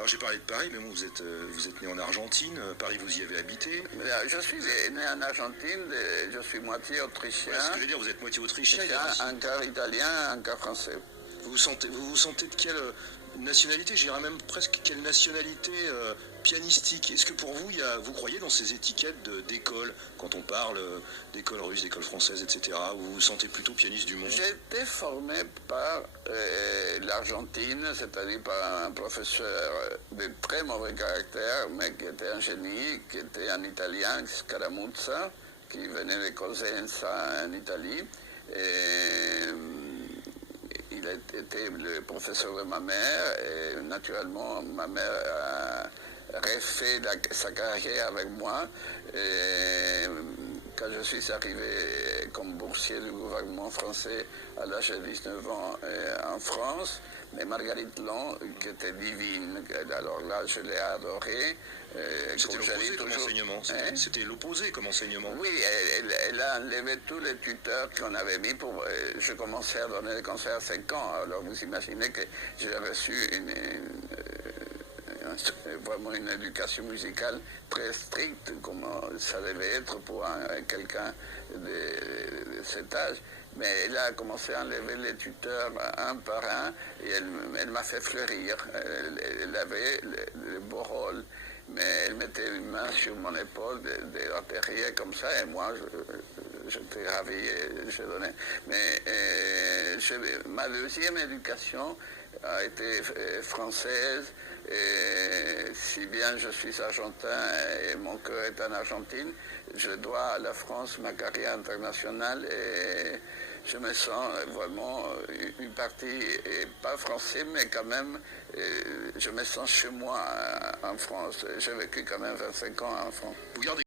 Alors j'ai parlé de Paris, mais bon, vous êtes né en Argentine. Paris, vous y avez habité. Je suis né en Argentine, je suis moitié autrichien. Ouais, ce que je veux dire, vous êtes moitié autrichien. Un quart italien, un quart français. Vous vous sentez de quelle nationalité, je dirais même presque quelle nationalité pianistique? Est-ce que pour vous, vous croyez dans ces étiquettes d'école, quand on parle d'école russe, d'école française, etc. Vous vous sentez plutôt pianiste du monde? J'ai été formé par l'Argentine, c'est-à-dire par un professeur de très mauvais caractère, mais qui était un génie, qui était un Italien, Scaramuzza, qui venait de Cosenza en Italie. Il était le professeur de ma mère et naturellement ma mère a refait sa carrière avec moi. Et quand je suis arrivé comme boursier du gouvernement français à l'âge de 19 ans en France, mais Marguerite Long, qui était divine, alors là je l'ai adorée. C'était l'opposé comme enseignement. C'était l'opposé comme enseignement. Oui, elle a enlevé tous les tuteurs qu'on avait mis pour. Je commençais à donner des concerts à 5 ans. Alors vous imaginez que j'ai reçu vraiment une éducation musicale très stricte, comme ça devait être pour quelqu'un de cet âge. Mais elle a commencé à enlever les tuteurs un par un et elle m'a fait fleurir. Elle avait le beau rôle, mais elle mettait une main sur mon épaule de la derrière comme ça et moi j'étais ravi et je donnais. Mais ma deuxième éducation a été française, et si bien je suis argentin et mon cœur est en Argentine, je dois à la France ma carrière internationale et je me sens vraiment une partie, et pas français, mais quand même, je me sens chez moi en France. J'ai vécu quand même 25 ans en France.